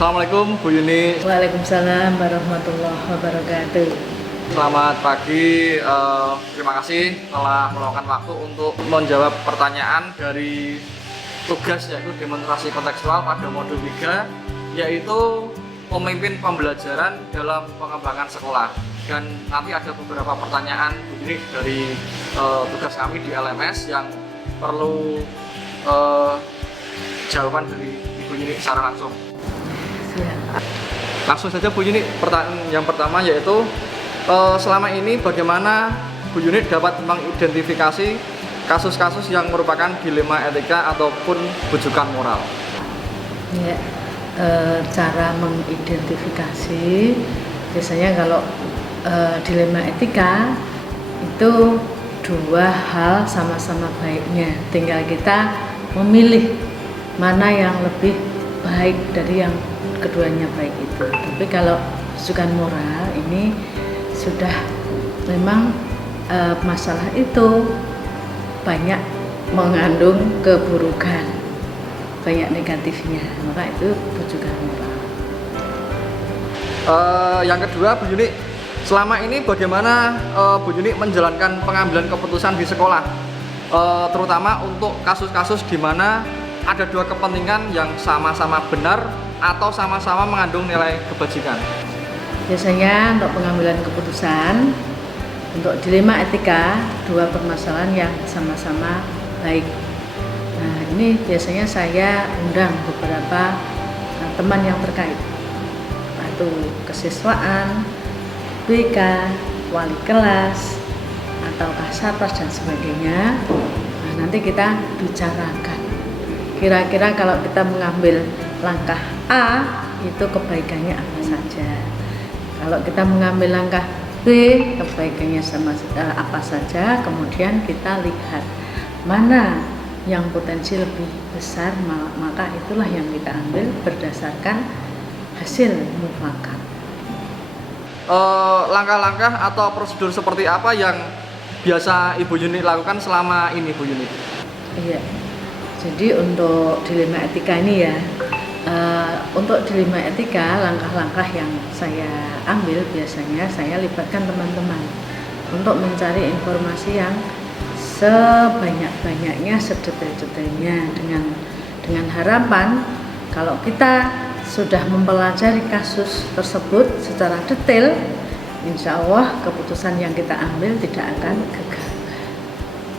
Assalamualaikum Bu Yuni. Waalaikumsalam warahmatullahi wabarakatuh. Selamat pagi. Terima kasih telah meluangkan waktu untuk menjawab pertanyaan dari tugas yaitu demonstrasi kontekstual pada modul 3, yaitu pemimpin pembelajaran dalam pengembangan sekolah. Dan nanti ada beberapa pertanyaan Bu Yuni dari tugas kami di LMS yang perlu jawaban dari Ibu Yuni secara langsung. Langsung saja Bu Yuni, pertanyaan yang pertama yaitu selama ini bagaimana Bu Yuni dapat mengidentifikasi kasus-kasus yang merupakan dilema etika ataupun bujukan moral? Ya, cara mengidentifikasi biasanya kalau dilema etika itu dua hal sama-sama baiknya, tinggal kita memilih mana yang lebih baik dari yang keduanya baik itu. Tapi kalau bujukan moral ini sudah memang masalah itu banyak mengandung keburukan, banyak negatifnya, maka itu bujukan moral. Yang kedua Bu Yuni, selama ini bagaimana Bu Yuni menjalankan pengambilan keputusan di sekolah, terutama untuk kasus-kasus di mana ada dua kepentingan yang sama-sama benar atau sama-sama mengandung nilai kebajikan? Biasanya untuk pengambilan keputusan, untuk dilema etika, dua permasalahan yang sama-sama baik. Nah, ini biasanya saya undang beberapa teman yang terkait, yaitu kesiswaan, BK, wali kelas, atau kasatgas dan sebagainya. Nah, nanti kita bicarakan. Kira-kira kalau kita mengambil langkah A, itu kebaikannya apa saja. Kalau kita mengambil langkah B, kebaikannya apa saja. Kemudian kita lihat mana yang potensi lebih besar, maka itulah yang kita ambil berdasarkan hasil mufakat. Langkah-langkah atau prosedur seperti apa yang biasa Ibu Yuni lakukan selama ini Bu Yuni? Iya. Jadi untuk dilema etika ini ya, untuk dilema etika, langkah-langkah yang saya ambil biasanya saya libatkan teman-teman untuk mencari informasi yang sebanyak-banyaknya, sedetail-detailnya, dengan harapan kalau kita sudah mempelajari kasus tersebut secara detail, insya Allah keputusan yang kita ambil tidak akan gagal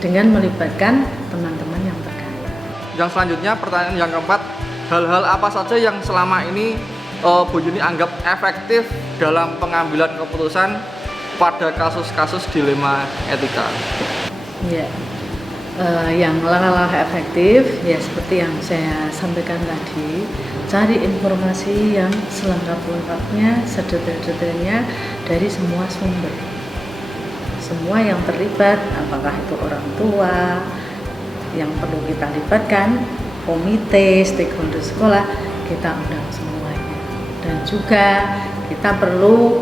dengan melibatkan teman-teman yang terkait. Yang selanjutnya, pertanyaan yang keempat, hal-hal apa saja yang selama ini Bu Yuni anggap efektif dalam pengambilan keputusan pada kasus-kasus dilema etika? Ya, yang langkah-langkah efektif ya seperti yang saya sampaikan tadi, cari informasi yang selengkap-lengkapnya, sedetail-detailnya dari semua sumber, semua yang terlibat, apakah itu orang tua yang perlu kita libatkan, komite, stakeholder sekolah, kita undang semuanya. Dan juga kita perlu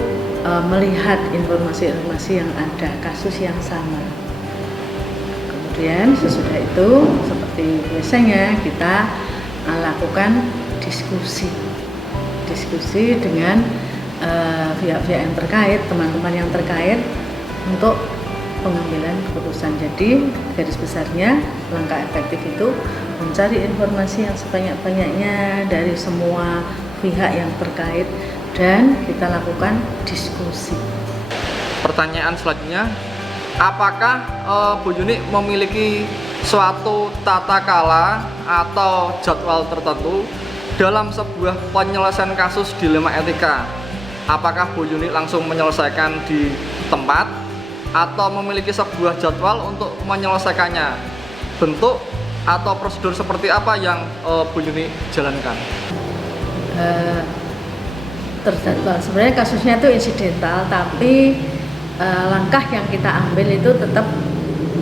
melihat informasi-informasi yang ada, kasus yang sama. Kemudian sesudah itu, seperti biasanya kita lakukan diskusi dengan pihak-pihak yang terkait, teman-teman yang terkait untuk pengambilan keputusan. Jadi garis besarnya langkah efektif itu mencari informasi yang sebanyak-banyaknya dari semua pihak yang terkait dan kita lakukan diskusi. Pertanyaan selanjutnya, apakah Bu Yuni memiliki suatu tata kala atau jadwal tertentu dalam sebuah penyelesaian kasus dilema etika? Apakah Bu Yuni langsung menyelesaikan di tempat atau memiliki sebuah jadwal untuk menyelesaikannya? Bentuk atau prosedur seperti apa yang Bu Yuni jalankan? Terjadwal. Sebenarnya kasusnya itu insidental, tapi langkah yang kita ambil itu tetap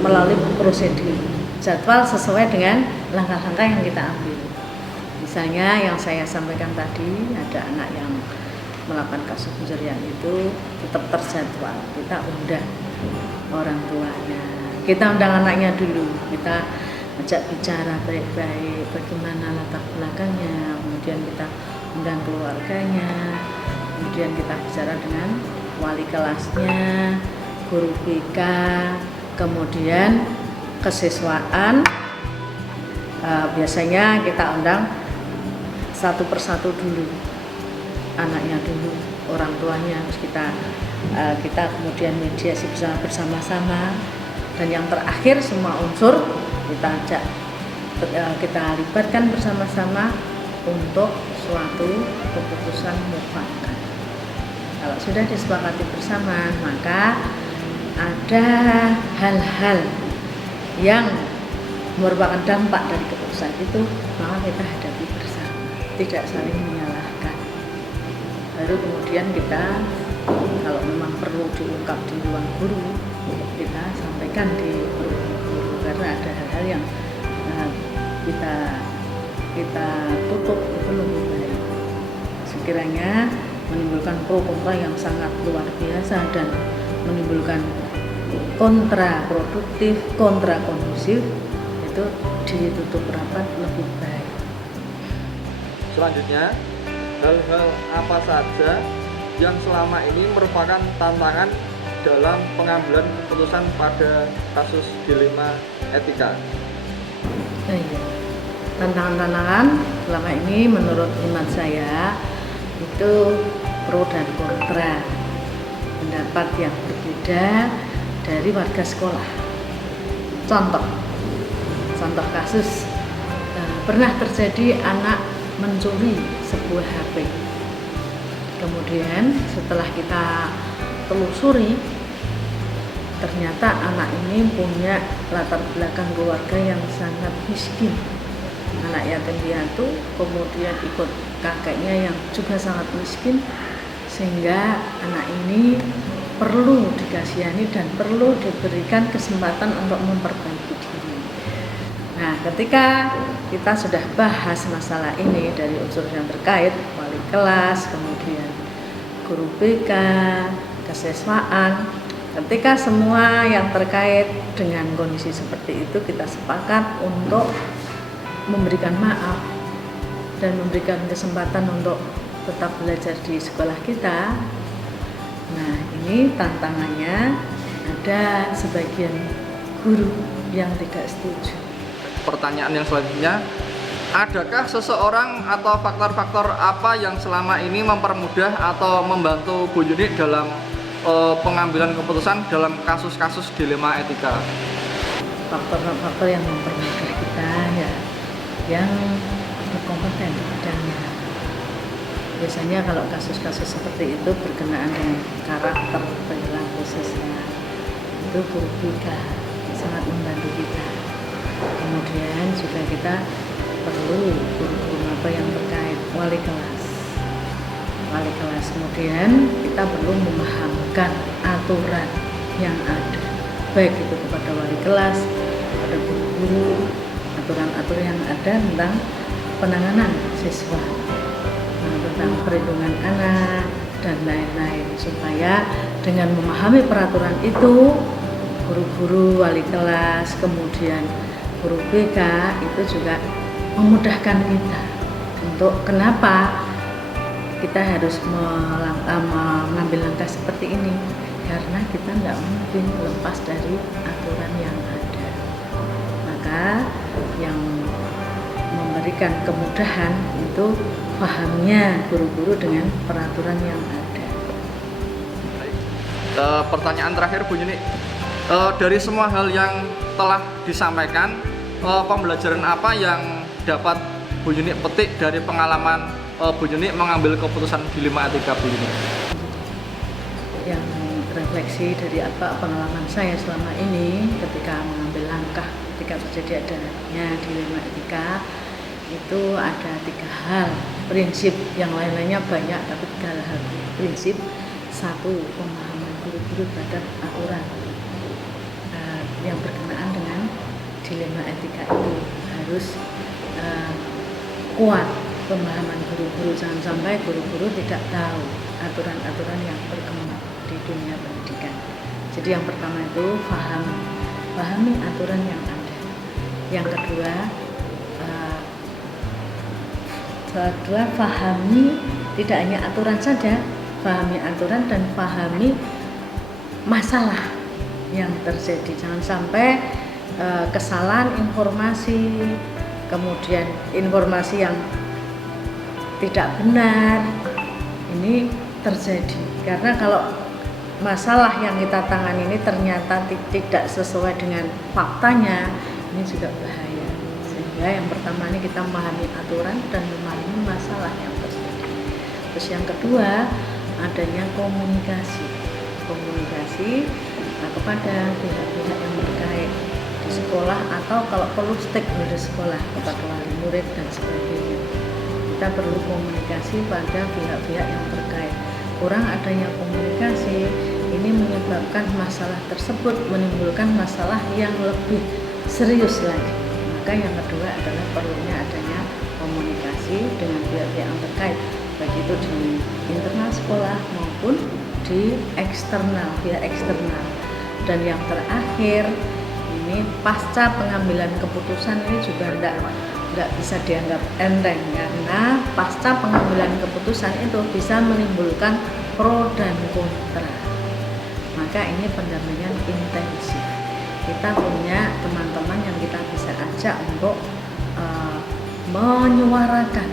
melalui prosedur. Jadwal sesuai dengan langkah-langkah yang kita ambil. Misalnya yang saya sampaikan tadi, ada anak yang melakukan kasus pencurian itu tetap terjadwal. Kita undang orang tuanya, kita undang anaknya dulu, kita ajak bicara baik-baik bagaimana latar belakangnya, kemudian kita undang keluarganya, kemudian kita bicara dengan wali kelasnya, guru BK, kemudian kesiswaan. Biasanya kita undang satu persatu dulu, anaknya dulu, orang tuanya, terus kita kemudian mediasi bersama-sama, dan yang terakhir semua unsur kita ajak, kita libatkan bersama-sama untuk suatu keputusan mufakat. Kalau sudah disepakati bersama, maka ada hal-hal yang merupakan dampak dari keputusan itu, maka kita hadapi bersama, tidak saling menyalahkan. Baru kemudian kita, kalau memang perlu diungkap di ruang guru, kita sampaikan di ruang guru, karena ada hal-hal yang kita tutup itu lebih baik. Sekiranya menimbulkan pro kontra yang sangat luar biasa dan menimbulkan kontraproduktif, kontra kondusif, itu ditutup rapat lebih baik. Selanjutnya, hal-hal apa saja yang selama ini merupakan tantangan dalam pengambilan keputusan pada kasus dilema etika? Iya. Tantangan-tantangan selama ini menurut hemat saya itu pro dan kontra, pendapat yang berbeda dari warga sekolah. Contoh kasus, pernah terjadi anak mencuri sebuah HP. Kemudian setelah kita telusuri, ternyata anak ini punya latar belakang keluarga yang sangat miskin, anak yatim piatu, kemudian ikut kakeknya yang juga sangat miskin, sehingga anak ini perlu dikasihani dan perlu diberikan kesempatan untuk memperbaiki diri. Nah, ketika kita sudah bahas masalah ini dari unsur yang terkait, wali kelas, kemudian guru BK, kesiswaan, ketika semua yang terkait dengan kondisi seperti itu kita sepakat untuk memberikan maaf dan memberikan kesempatan untuk tetap belajar di sekolah kita. Nah, ini tantangannya, ada sebagian guru yang tidak setuju. Pertanyaan yang selanjutnya, adakah seseorang atau faktor-faktor apa yang selama ini mempermudah atau membantu Bu Yuni dalam pengambilan keputusan dalam kasus-kasus dilema etika? Faktor-faktor yang mempermudah kita ya, yang berkompeten bidangnya. Biasanya kalau kasus-kasus seperti itu berkenaan dengan karakter perilaku siswa, itu guru BK sangat membantu kita. Kemudian juga kita perlu guru-guru apa yang terkait, wali kelas. Kemudian kita perlu memahamkan aturan yang ada, baik itu kepada wali kelas, kepada guru-guru, aturan-aturan yang ada tentang penanganan siswa, tentang perlindungan anak dan lain-lain, supaya dengan memahami peraturan itu, guru-guru, wali kelas, kemudian guru BK itu juga memudahkan kita untuk kenapa kita harus mengambil langkah seperti ini, karena kita tidak mungkin lepas dari aturan yang ada. Maka yang memberikan kemudahan itu pahamnya guru-guru dengan peraturan yang ada. Pertanyaan terakhir Bu Yuni, dari semua hal yang telah disampaikan, pembelajaran apa yang dapat Bu Yuni petik dari pengalaman Bu Yuni mengambil keputusan dilema etika Bu Yuni? Yang refleksi dari apa pengalaman saya selama ini ketika mengambil langkah, ketika terjadi adanya dilema etika, itu ada 3 hal prinsip, yang lain-lainnya banyak tapi 3 hal prinsip. 1, pemahaman guru-guru terhadap aturan yang berkenaan dengan dilema etika itu harus kuat pemahaman guru-guru, jangan sampai guru-guru tidak tahu aturan-aturan yang berkembang di dunia pendidikan. Jadi yang pertama itu pahami aturan yang ada. Yang kedua, kedua, pahami tidak hanya aturan saja, pahami aturan dan pahami masalah yang terjadi. Jangan sampai kesalahan informasi, kemudian informasi yang tidak benar ini terjadi. Karena kalau masalah yang kita tangani ini ternyata tidak sesuai dengan faktanya, ini juga bahaya. Sehingga yang pertama ini kita memahami aturan dan memahami masalah yang terjadi. Terus yang kedua, adanya komunikasi kepada pihak-pihak yang terkait di sekolah, atau kalau perlu stakeholder sekolah, kepada wali murid dan sebagainya. Kita perlu komunikasi pada pihak-pihak yang terkait. Kurang adanya komunikasi ini menyebabkan masalah tersebut menimbulkan masalah yang lebih serius lagi. Maka yang kedua adalah perlunya adanya komunikasi dengan pihak-pihak yang terkait, baik itu di internal sekolah maupun di eksternal, pihak eksternal. Dan yang terakhir ini pasca pengambilan keputusan ini juga tidak bisa dianggap enteng, karena pasca pengambilan keputusan itu bisa menimbulkan pro dan kontra. Maka ini pendampingan intensif. Kita punya teman-teman yang kita bisa ajak untuk menyuarakan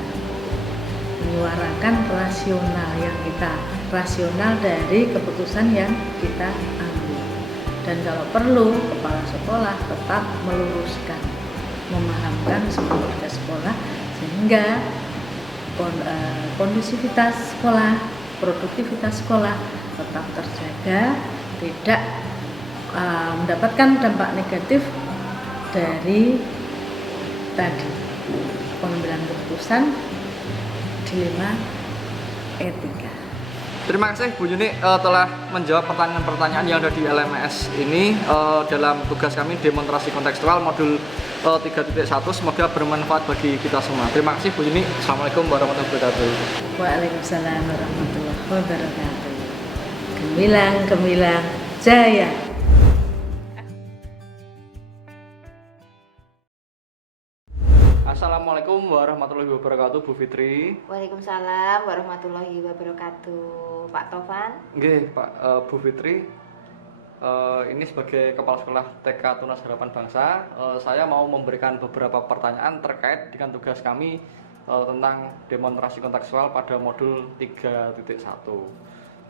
rasional dari keputusan yang kita ambil. Dan kalau perlu, kepala sekolah tetap meluruskan, memahamkan semua warga sekolah, sehingga kondusivitas sekolah, produktivitas sekolah tetap terjaga, tidak mendapatkan dampak negatif dari tadi pengambilan keputusan, dilema etika. Terima kasih Bu Yuni telah menjawab pertanyaan-pertanyaan yang ada di LMS ini dalam tugas kami demonstrasi kontekstual modul 3.1. Semoga bermanfaat bagi kita semua. Terima kasih Bu Yuni. Assalamualaikum warahmatullahi wabarakatuh. Waalaikumsalam warahmatullahi wabarakatuh. Gemilang jaya. Assalamualaikum warahmatullahi wabarakatuh, Bu Fitri. Waalaikumsalam warahmatullahi wabarakatuh, Pak Tovan. Nggih, Pak Bu Fitri. Ini sebagai Kepala Sekolah TK Tunas Harapan Bangsa, saya mau memberikan beberapa pertanyaan terkait dengan tugas kami tentang demonstrasi kontekstual pada modul 3.1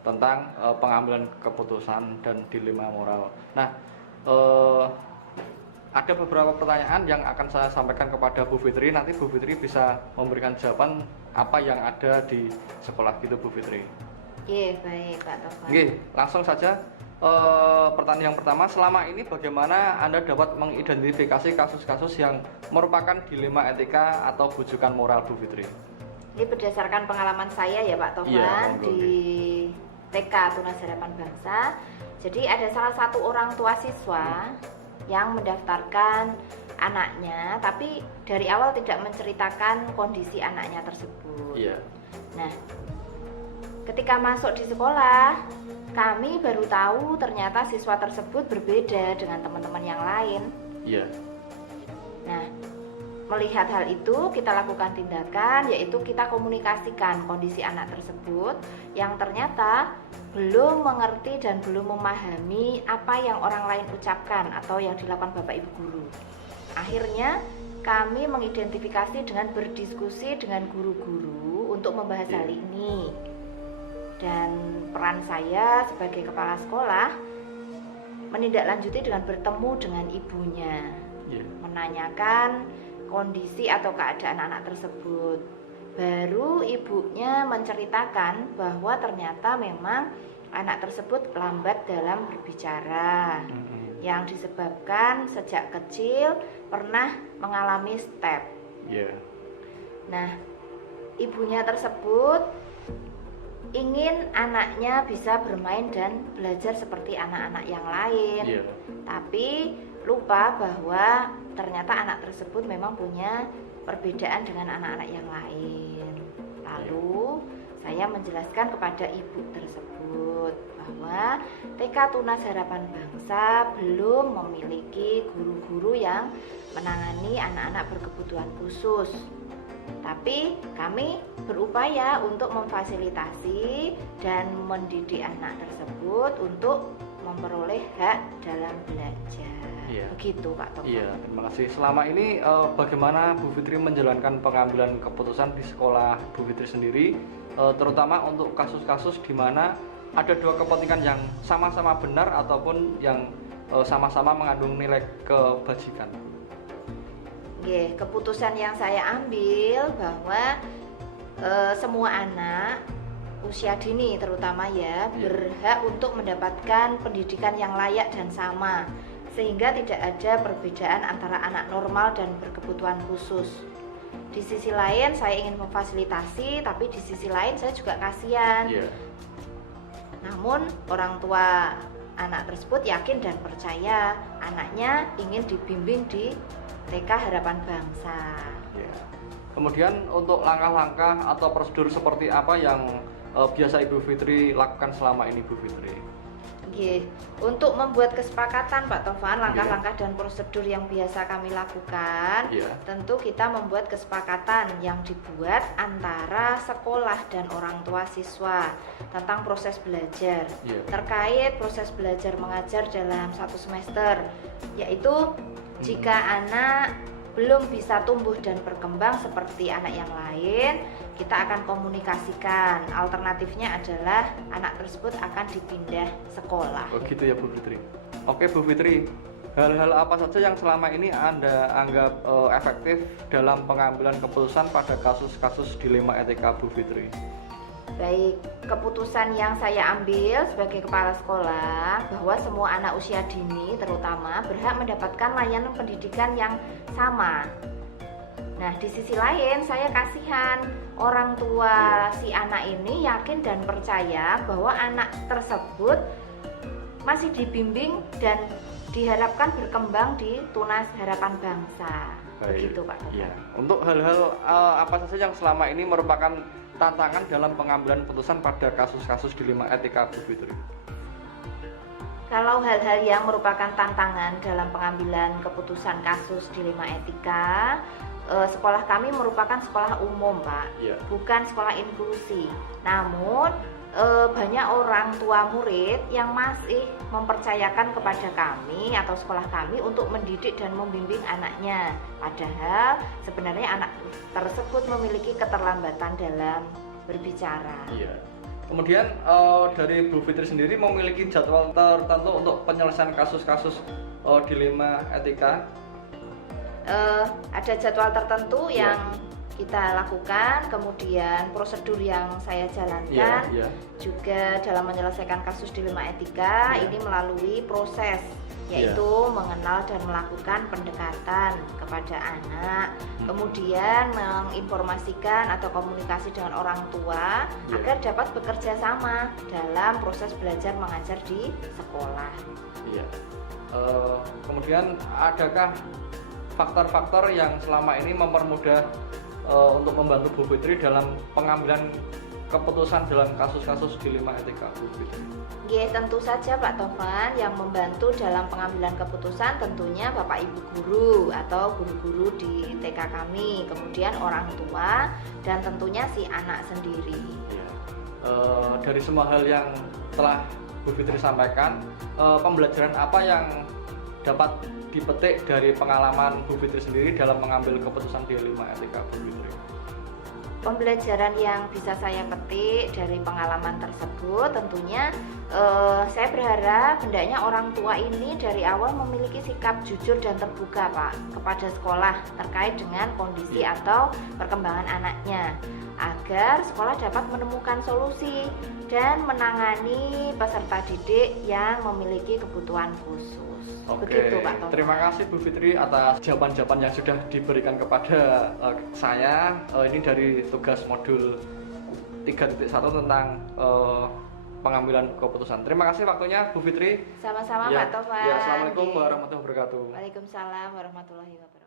tentang pengambilan keputusan dan dilema moral. Nah, ada beberapa pertanyaan yang akan saya sampaikan kepada Bu Fitri. Nanti Bu Fitri bisa memberikan jawaban apa yang ada di sekolah gitu, Bu Fitri. Iya, baik Pak Tovan. Oke, langsung saja. Pertanyaan yang pertama, selama ini bagaimana Anda dapat mengidentifikasi kasus-kasus yang merupakan dilema etika atau bujukan moral, Bu Fitri? Ini berdasarkan pengalaman saya ya Pak Tovan, di TK Tunas Harapan Bangsa. Jadi ada salah satu orang tua siswa yang mendaftarkan anaknya, tapi dari awal tidak menceritakan kondisi anaknya tersebut. Iya. Nah, ketika masuk di sekolah, kami baru tahu ternyata siswa tersebut berbeda dengan teman-teman yang lain. Iya. Nah, melihat hal itu, kita lakukan tindakan, yaitu kita komunikasikan kondisi anak tersebut yang ternyata belum mengerti dan belum memahami apa yang orang lain ucapkan atau yang dilakukan Bapak Ibu guru. Akhirnya kami mengidentifikasi dengan berdiskusi dengan guru-guru untuk membahas hal ini. Dan peran saya sebagai kepala sekolah menindaklanjuti dengan bertemu dengan ibunya, menanyakan kondisi atau keadaan anak tersebut. Baru ibunya menceritakan bahwa ternyata memang anak tersebut lambat dalam berbicara, yang disebabkan sejak kecil pernah mengalami step. Nah, ibunya tersebut ingin anaknya bisa bermain dan belajar seperti anak-anak yang lain, tapi lupa bahwa ternyata anak tersebut memang punya perbedaan dengan anak-anak yang lain. Lalu saya menjelaskan kepada ibu tersebut bahwa TK Tunas Harapan Bangsa belum memiliki guru-guru yang menangani anak-anak berkebutuhan khusus. Tapi kami berupaya untuk memfasilitasi dan mendidik anak tersebut untuk memperoleh hak dalam belajar. Iya. Begitu Pak Tovan. Iya, terima kasih. Selama ini bagaimana Bu Fitri menjalankan pengambilan keputusan di sekolah Bu Fitri sendiri, terutama untuk kasus-kasus di mana ada dua kepentingan yang sama-sama benar ataupun yang sama-sama mengandung nilai kebajikan. Oke, keputusan yang saya ambil bahwa semua anak usia dini terutama ya berhak untuk mendapatkan pendidikan yang layak dan sama, sehingga tidak ada perbedaan antara anak normal dan berkebutuhan khusus. Di sisi lain saya ingin memfasilitasi, tapi di sisi lain saya juga kasihan. Namun orang tua anak tersebut yakin dan percaya anaknya ingin dibimbing di TK Harapan Bangsa. Kemudian untuk langkah-langkah atau prosedur seperti apa yang biasa Ibu Fitri lakukan selama ini, Bu Fitri? Untuk membuat kesepakatan Pak Tovan, langkah-langkah dan prosedur yang biasa kami lakukan, tentu kita membuat kesepakatan yang dibuat antara sekolah dan orang tua siswa tentang proses belajar, terkait proses belajar mengajar dalam 1 semester, yaitu jika anak belum bisa tumbuh dan berkembang seperti anak yang lain, kita akan komunikasikan. Alternatifnya adalah anak tersebut akan dipindah sekolah. Begitu ya Bu Fitri. Oke Bu Fitri, hal-hal apa saja yang selama ini Anda anggap efektif dalam pengambilan keputusan pada kasus-kasus dilema etika Bu Fitri? Baik, keputusan yang saya ambil sebagai kepala sekolah bahwa semua anak usia dini terutama berhak mendapatkan layanan pendidikan yang sama. Nah, di sisi lain saya kasihan orang tua si anak ini yakin dan percaya bahwa anak tersebut masih dibimbing dan diharapkan berkembang di Tunas Harapan Bangsa. Begitu Pak. Iya. Untuk hal-hal apa saja yang selama ini merupakan tantangan dalam pengambilan keputusan pada kasus-kasus dilema etika Bu Fitri? Kalau hal-hal yang merupakan tantangan dalam pengambilan keputusan kasus dilema etika, sekolah kami merupakan sekolah umum Pak, bukan sekolah inklusi. Namun banyak orang tua murid yang masih mempercayakan kepada kami atau sekolah kami untuk mendidik dan membimbing anaknya, padahal sebenarnya anak tersebut memiliki keterlambatan dalam berbicara. Kemudian dari Bu Fitri sendiri memiliki jadwal tertentu untuk penyelesaian kasus-kasus dilema etika? Ada jadwal tertentu yang kita lakukan, kemudian prosedur yang saya jalankan juga dalam menyelesaikan kasus dilema etika ini melalui proses, yaitu mengenal dan melakukan pendekatan kepada anak, kemudian menginformasikan atau komunikasi dengan orang tua agar dapat bekerja sama dalam proses belajar mengajar di sekolah. Kemudian adakah faktor-faktor yang selama ini mempermudah untuk membantu Bu Fitri dalam pengambilan keputusan dalam kasus-kasus dilema etika Bu Fitri? Tentu saja Pak Tovan, yang membantu dalam pengambilan keputusan tentunya Bapak Ibu guru atau guru-guru di TK kami, kemudian orang tua, dan tentunya si anak sendiri. Dari semua hal yang telah Bu Fitri sampaikan, pembelajaran apa yang dapat dipetik dari pengalaman Bu Fitri sendiri dalam mengambil keputusan dilema etika Bu Fitri? Pembelajaran yang bisa saya petik dari pengalaman tersebut tentunya saya berharap hendaknya orang tua ini dari awal memiliki sikap jujur dan terbuka Pak kepada sekolah terkait dengan kondisi atau perkembangan anaknya, agar sekolah dapat menemukan solusi dan menangani peserta didik yang memiliki kebutuhan khusus. Begitu Pak Tom. Terima kasih Bu Fitri atas jawaban-jawaban yang sudah diberikan kepada saya. Ini dari tugas modul 3.1 tentang pengambilan keputusan. Terima kasih waktunya Bu Fitri. Sama-sama Pak Tovan. Assalamualaikum warahmatullahi wabarakatuh. Waalaikumsalam warahmatullahi wabarakatuh.